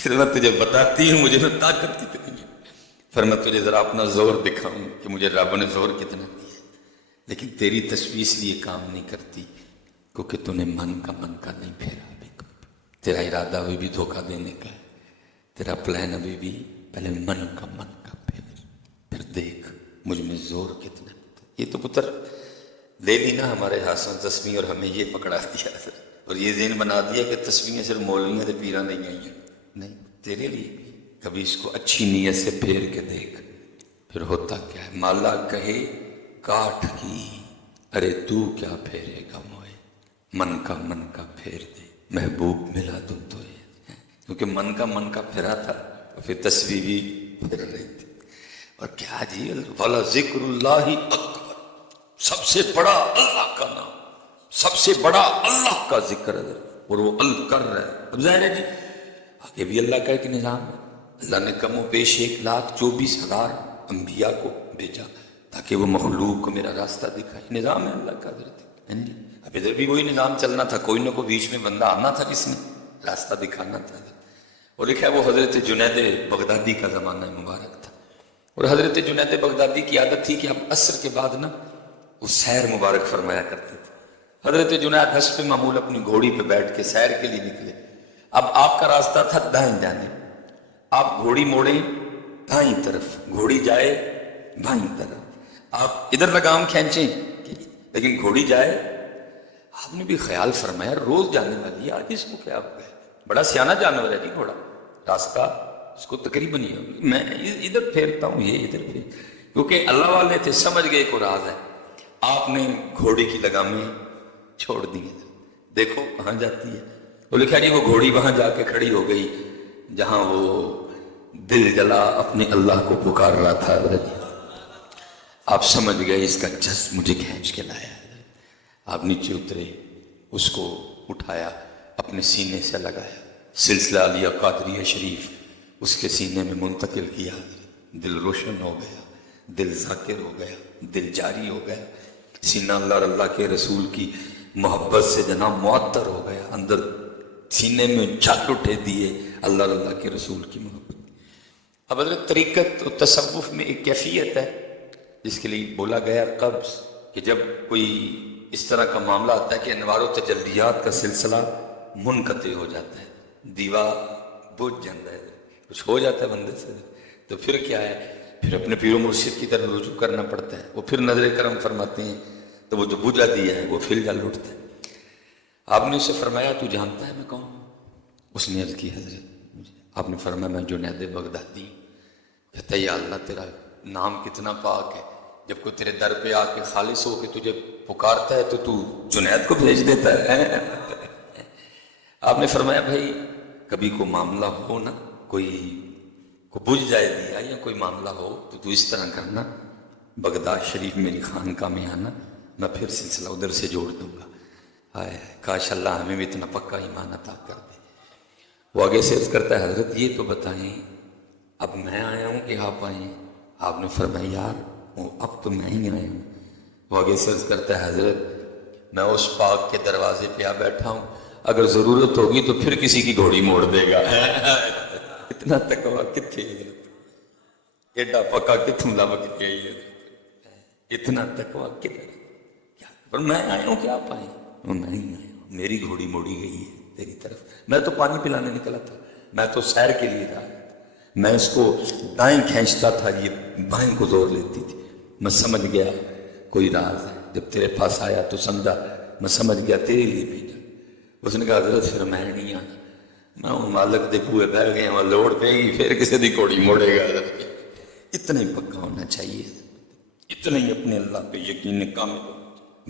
پھر میں تجھے بتاتی ہوں مجھے میں طاقت کتنی ہے، پھر میں تجھے ذرا اپنا زور دکھاؤں کہ مجھے رب نے زور کتنا دیا، لیکن تیری تشویش اس لیے کام نہیں کرتی کیونکہ تو نے من کا نہیں پھیرا ابھی، تیرا ارادہ ابھی بھی دھوکہ دینے کا ہے، تیرا پلان ابھی بھی پہلے من کا پھر دیکھ مجھ میں زور کتنا۔ یہ تو پتر لے لی نا ہمارے ہاتھوں تصویر اور ہمیں یہ پکڑا دیا اور یہ ذہن بنا دیا کہ تصویریں صرف مولویوں سے پیرا نہیں آئی ہیں، نہیں، تیرے لیے بھی کبھی اس کو اچھی نیت سے پھیر کے دیکھ، پھر ہوتا کیا ہے، مالا کہے کاٹ کی ارے تو کیا پھیرے گا موئے، من کا پھیر دے محبوب ملا تم تو یہ، کیونکہ من کا پھرا تھا اور پھر تصویر بھی پھر رہی تھی۔ اور کیا جی، والا ذکر اللہ اکبر، سب سے بڑا اللہ کا نام، سب سے بڑا اللہ کا ذکر ہے اور وہ کر رہا ہے۔ اب ظاہر ہے جی آگے بھی اللہ کا ایک نظام ہے، اللہ نے کم و بیش 1,24,000 انبیاء کو بھیجا تاکہ وہ مخلوق کو میرا راستہ دکھائے، نظام ہے اللہ کا حضرت۔ اب ادھر بھی وہی نظام چلنا تھا، کوئی نہ کوئی بیچ میں بندہ آنا تھا جس نے راستہ دکھانا تھا، اور لکھا ہے وہ حضرت جنید بغدادی کا زمانہ مبارک تھا، اور حضرت جنید بغدادی کی عادت تھی کہ ہم عصر کے بعد نا وہ سیر مبارک فرمایا کرتے تھے۔ حضرت جنید حسب معمول اپنی گھوڑی پہ بیٹھ کے سیر کے لیے نکلے، اب آپ کا راستہ تھا دائیں جانب، آپ گھوڑی موڑیں دائیں طرف، گھوڑی جائے بائیں طرف، آپ ادھر لگام کھینچیں لیکن گھوڑی جائے۔ آپ نے بھی خیال فرمایا روز جانے والی ہے، آج اس کو کیا ہو گیا، بڑا سیانہ جانور ہے جی گھوڑا، راستہ اس کو تقریباً ہی ہوگی، میں ادھر پھیرتا ہوں یہ ادھر پھیر، کیونکہ اللہ والے تھے سمجھ گئے کو راز ہے۔ آپ نے گھوڑی کی لگامیں چھوڑ دی، دیکھو کہاں جاتی ہے، وہ لکھا جی وہ گھوڑی وہاں جا کے کھڑی ہو گئی جہاں وہ دل جلا اپنے اللہ کو پکار رہا تھا۔ آپ سمجھ گئے اس کا جذب مجھے کھینچ کے لایا، آپ نیچے اترے، اس کو اٹھایا اپنے سینے سے لگایا، سلسلہ لیا قادریہ شریف اس کے سینے میں منتقل کیا، دل روشن ہو گیا، دل ذاکر ہو گیا، دل جاری ہو گیا، سینہ اللہ اور اللہ کے رسول کی محبت سے جناب معطر ہو گیا، اندر سینے میں جھٹ اٹھے دیے اللہ اور اللہ کے رسول کی محبت۔ اب حضرت طریقت و تصوف میں ایک کیفیت ہے جس کے لیے بولا گیا قبض، کہ جب کوئی اس طرح کا معاملہ آتا ہے کہ انوار و تجلیات کا سلسلہ منقطع ہو جاتا ہے، دیوا بجھ جاتا ہے، کچھ ہو جاتا ہے بندے سے، تو پھر کیا ہے، پھر اپنے پیر و مرشد کی طرف رجوع کرنا پڑتا ہے، وہ پھر نظر کرم فرماتے ہیں تو وہ جو بجھا دیا ہے وہ پھر جل اٹھتا ہے۔ آپ نے اسے فرمایا تو جانتا ہے میں کون ہوں؟ اس نے عرض کی حضرت مجھے، آپ نے فرمایا میں جنید بغدادی ہوں۔ کہتا ہے یا اللہ تیرا نام کتنا پاک ہے، جب کوئی تیرے در پہ آ کے خالص ہو کے تجھے پکارتا ہے تو جنید کو بھیج دیتا ہے۔ آپ نے فرمایا بھائی کبھی کوئی معاملہ ہو نا، کوئی بجھ جائے دیا یا کوئی معاملہ ہو تو اس طرح کرنا، بغداد شریف میری خانقاہ میں آنا، میں پھر سلسلہ ادھر سے جوڑ دوں گا۔ ہائے کاش اللہ ہمیں بھی اتنا پکا ایمان عطا کر دے۔ وہ آگے سے عرض کرتا ہے حضرت یہ تو بتائیں اب میں آیا ہوں کہ آپ آئے ہیں؟ آپ نے فرمایا یار اب تو میں ہی آیا ہوں۔ وہ آگے سے عرض کرتا ہے حضرت میں اس پاک کے دروازے پہ آ بیٹھا ہوں، اگر ضرورت ہوگی تو پھر کسی کی گھوڑی موڑ دے گا۔ اتنا تقویٰ کتنے ایڈا پکا کتوں لبک گئی، اتنا تقویٰ کدھر؟ پر میں آیا ہوں کہ آپ آئے؟ میں ہی آیا ہوں، میری گھوڑی موڑی گئی ہے تیری طرف، میں تو پانی پلانے نکلا تھا، میں تو سیر کے لیے جا رہا تھا، میں اس کو دائیں کھینچتا تھا یہ بائیں کو زور لیتی تھی، میں سمجھ گیا کوئی راز ہے، جب تیرے پاس آیا تو سمجھا، میں سمجھ گیا تیرے لیے بھیجا۔ اس نے کہا حضرت پھر میں نہیں آنا، میں ہوں مالک دے بوئے بیٹھ گئے وہاں لوڑ پہ گی پھر کسی دی گھوڑی موڑے گا۔ اتنا ہی پکا ہونا چاہیے، اتنا ہی اپنے اللہ پہ یقین کامل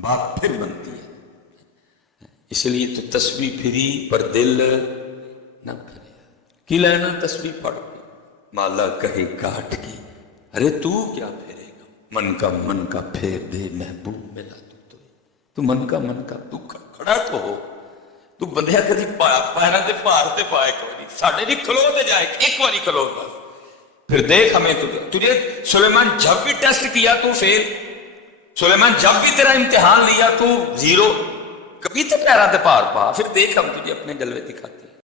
بات پھر بنتی ہے۔ اس لیے تو تسبیح پھری پر دل نہ پھرے، کی لینا تسبیح پڑھ کے مالا کہے کاٹ کی ارے تو کیا پھیرے گا، من کا پھیر دے محبوب ملا تو من کا تو کھڑا تو ہو، تو بندیا کدی پیروں تے پار تے پائے کوئی ساڈے نہیں، کھلو تے جائے ایک باری کھلو بس، پھر دیکھ ہمیں تجھے سلیمان جب بھی ٹیسٹ کیا تو فیل، سلیمان جب بھی تیرا امتحان لیا تو زیرو، کبھی تو پیروں تے پار پا، پھر دیکھ ہم تجھے اپنے جلوے دکھاتے ہیں۔